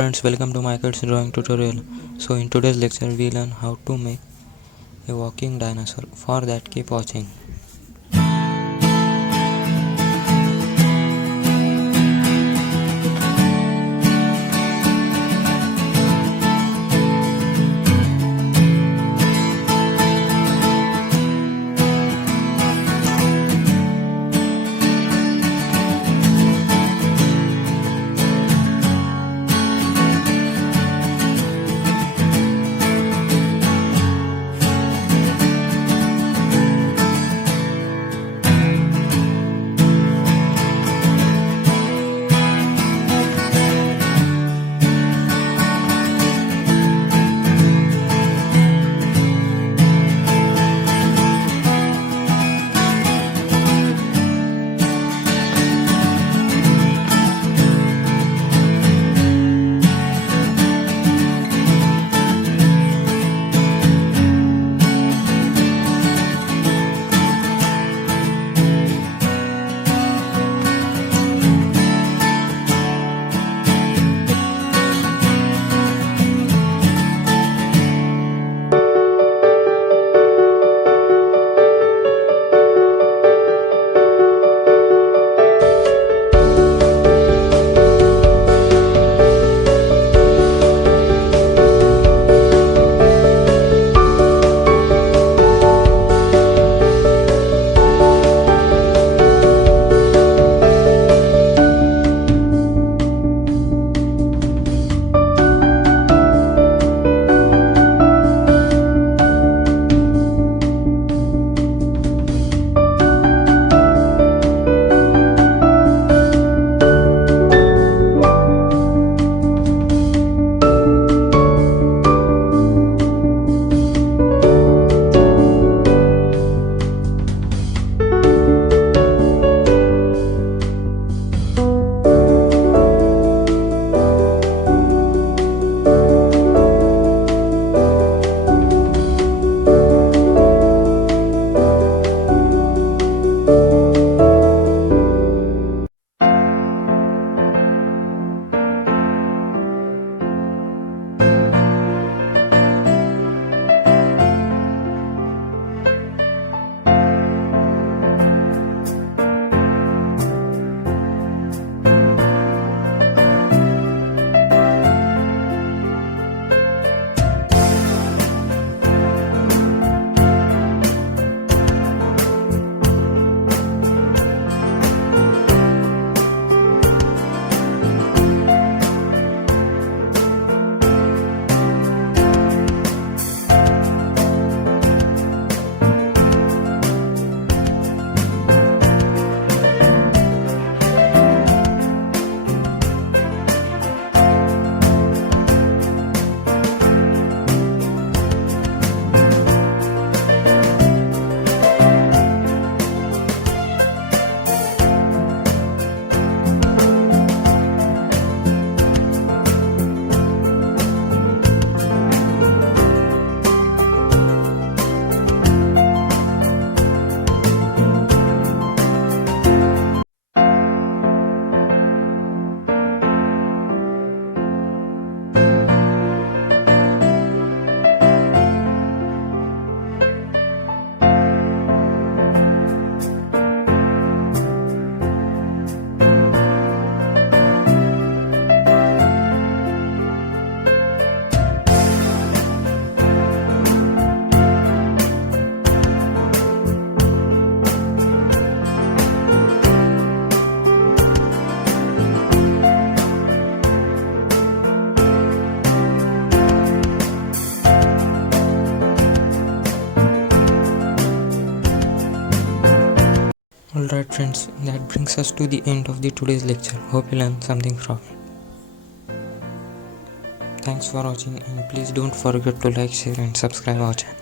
friends, welcome to Michael's drawing tutorial. So in today's lecture we learn how to make a walking dinosaur. For that keep watching. Alright friends, that brings us to the end of the today's lecture. Hope you learned something from it. Thanks for watching and please don't forget to like, share and subscribe our channel.